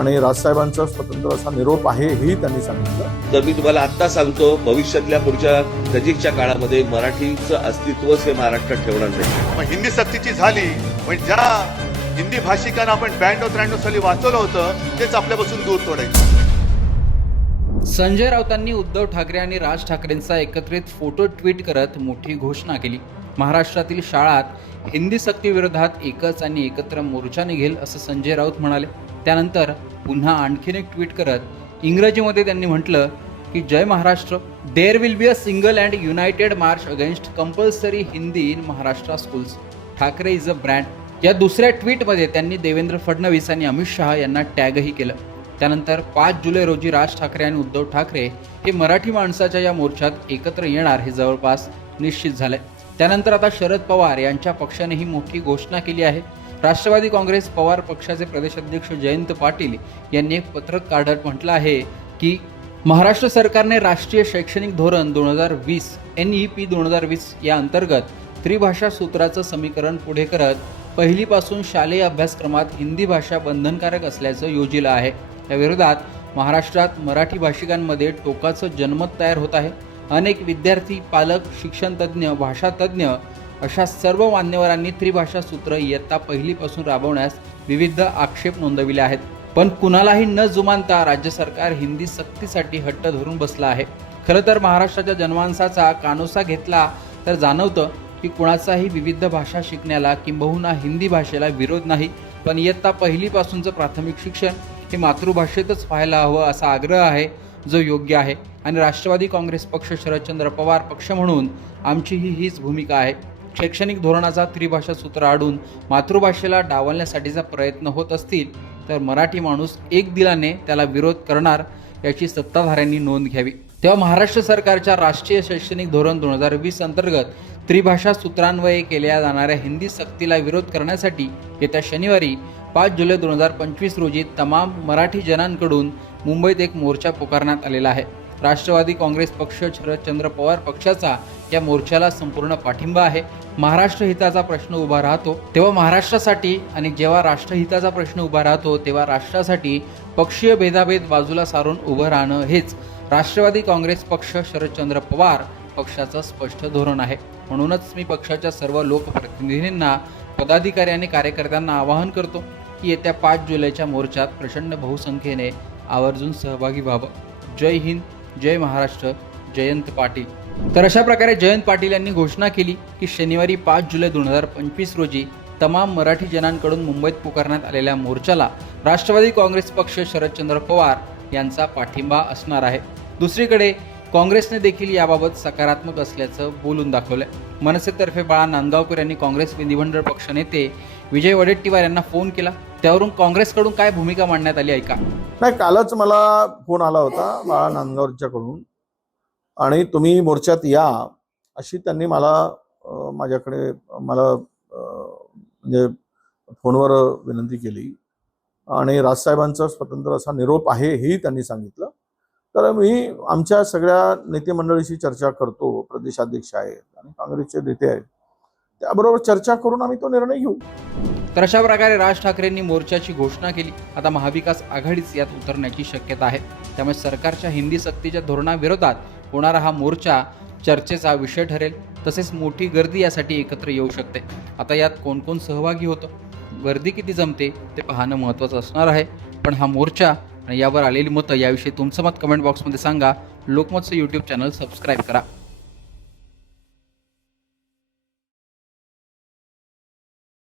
आणि राजसाहेबांचा स्वतंत्र असा निरोप आहे हेही त्यांनी सांगितलं. तर मी तुम्हाला आत्ता सांगतो भविष्यातल्या पुढच्या नजीकच्या काळामध्ये मराठीचं अस्तित्वच हे महाराष्ट्रात ठेवणार नाही. हिंदी सक्तीची झाली पण ज्या हिंदी भाषिकांना आपण ब्याण्णव त्र्याण्णव साली वाचवलं होतं तेच आपल्यापासून दूर तोडायचं. संजय राऊतांनी उद्धव ठाकरे आणि राज ठाकरेंचा एकत्रित फोटो ट्विट करत मोठी घोषणा केली. महाराष्ट्रातील शाळात हिंदी सक्तीविरोधात एकच आणि एकत्र मोर्चा निघेल असं संजय राऊत म्हणाले. त्यानंतर पुन्हा आणखीन एक ट्विट करत इंग्रजीमध्ये त्यांनी म्हटलं की जय Maharashtra. There will be a single and united march against compulsory Hindi in Maharashtra schools Thackeray is a brand या दुसऱ्या ट्विटमध्ये त्यांनी देवेंद्र फडणवीस आणि अमित शहा यांना टॅगही केलं. त्यानंतर पाच जुलै रोजी राज ठाकरे आणि उद्धव ठाकरे हे मराठी माणसाच्या या मोर्चात एकत्र येणार हे जवळपास निश्चित झालंय. त्यानंतर आता शरद पवार यांच्या पक्षानेही मोठी घोषणा केली आहे. राष्ट्रवादी काँग्रेस पवार पक्षाचे प्रदेशाध्यक्ष जयंत पाटील यांनी एक पत्रक काढत म्हटलं आहे की महाराष्ट्र सरकारने राष्ट्रीय शैक्षणिक धोरण दोन हजार वीस एन ई पी दोन हजार वीस या अंतर्गत त्रिभाषा सूत्राचं समीकरण पुढे करत पहिलीपासून शालेय अभ्यासक्रमात हिंदी भाषा बंधनकारक असल्याचं योजिलं आहे. या विरोधात महाराष्ट्रात मराठी भाषिकांमध्ये टोकाचं जनमत तयार होत आहे. अनेक विद्यार्थी पालक शिक्षण भाषातज्ज्ञ भाषा तज्ज्ञ अशा सर्व मान्यवरांनी त्रिभाषा सूत्र इयत्ता पहिलीपासून राबवण्यास विविध आक्षेप नोंदविले आहेत. पण कुणालाही न जुमानता राज्य सरकार हिंदी सक्तीसाठी हट्ट धरून बसला आहे. खरं तर महाराष्ट्राच्या जनमानसाचा कानोसा घेतला तर जाणवतं की कुणाचाही विविध भाषा शिकण्याला किंबहुना हिंदी भाषेला विरोध नाही. पण इयत्ता पहिलीपासूनचं प्राथमिक शिक्षण हे मातृभाषेतच व्हायला हवं असा आग्रह आहे जो योग्य आहे. आणि राष्ट्रवादी काँग्रेस पक्ष शरदचंद्र पवार पक्ष म्हणून आमचीही हीच भूमिका आहे. शैक्षणिक धोरणाचा त्रिभाषा सूत्र आडून मातृभाषेला डावलण्यासाठीचा प्रयत्न होत असतील तर मराठी माणूस एक दिलाने त्याला विरोध करणार याची सत्ताधाऱ्यांनी नोंद घ्यावी. तेव्हा महाराष्ट्र सरकारच्या राष्ट्रीय शैक्षणिक धोरण दोन हजार वीस अंतर्गत त्रिभाषा सूत्रान्वये केल्या जाणाऱ्या हिंदी सक्तीला विरोध करण्यासाठी येत्या शनिवारी पाच जुलै दोन हजार पंचवीस रोजी तमाम मराठी जनांकडून मुंबईत एक मोर्चा पुकारण्यात आलेला आहे. राष्ट्रवादी काँग्रेस पक्ष शरदचंद्र पवार पक्षाचा या मोर्चाला संपूर्ण पाठिंबा आहे. महाराष्ट्र हिताचा प्रश्न उभा राहतो. तेव्हा महाराष्ट्रासाठी आणि जेव्हा राष्ट्रहिताचा प्रश्न उभा राहतो तेव्हा राष्ट्रासाठी पक्षीय भेदाभेद बाजूला सारून उभं राहणं हेच राष्ट्रवादी काँग्रेस पक्ष शरदचंद्र पवार पक्षाचं स्पष्ट धोरण आहे. म्हणूनच मी पक्षाच्या सर्व लोकप्रतिनिधींना पदाधिकारी आणि कार्यकर्त्यांना आवाहन करतो की येत्या पाच जुलैच्या मोर्चात प्रचंड बहुसंख्येने आवर्जून सहभागी व्हावं. जय हिंद. जय महाराष्ट्र जयंत पाटील. तर अशा प्रकारे जयंत पाटील यांनी घोषणा केली की शनिवारी पाच जुलै दोन हजार पंचवीस रोजी तमाम मराठी जनांकडून मुंबईत पुकारण्यात आलेल्या मोर्चाला राष्ट्रवादी काँग्रेस पक्ष शरदचंद्र पवार यांचा पाठिंबा असणार आहे. दुसरीकडे काँग्रेसने देखील याबाबत सकारात्मक असल्याचं बोलून दाखवलंय. मनसेतर्फे बाळा नांदगावकर यांनी काँग्रेस विधिमंडळ पक्ष नेते विजय वडेट्टीवार यांना फोन केला. त्यावरून काँग्रेसकडून काय भूमिका मांडण्यात आली ऐका नाही कालच मला फोन आला होता बाळा नांदगावच्याकडून आणि तुम्ही मोर्चात या अशी त्यांनी मला माझ्याकडे मला म्हणजे फोनवर विनंती केली. आणि राजसाहेबांचा स्वतंत्र असा निरोप आहे हेही त्यांनी सांगितलं. तर मी आमच्या सगळ्या नेते मंडळीशी चर्चा करतो प्रदेशाध्यक्ष आहेत आणि काँग्रेसचे नेते आहेत. त्याबरोबर चर्चा करून आम्ही तो निर्णय घेऊ. तर अशा प्रकारे राज ठाकरेंनी मोर्चाची घोषणा केली. आता महाविकास आघाडीच यात उतरण्याची शक्यता आहे. त्यामुळे सरकारच्या हिंदी सक्तीच्या धोरणाविरोधात होणारा हा मोर्चा चर्चेचा विषय ठरेल. तसेच मोठी गर्दी यासाठी एकत्र येऊ शकते. आता यात कोण कोण सहभागी होतं? गर्दी किती जमते ते पाहणं महत्त्वाचं असणार आहे. पण हा मोर्चा आणि यावर आलेली मतं याविषयी तुमचं मत कमेंट बॉक्समध्ये सांगा. लोकमतचं यूट्यूब चॅनल सबस्क्राईब करा.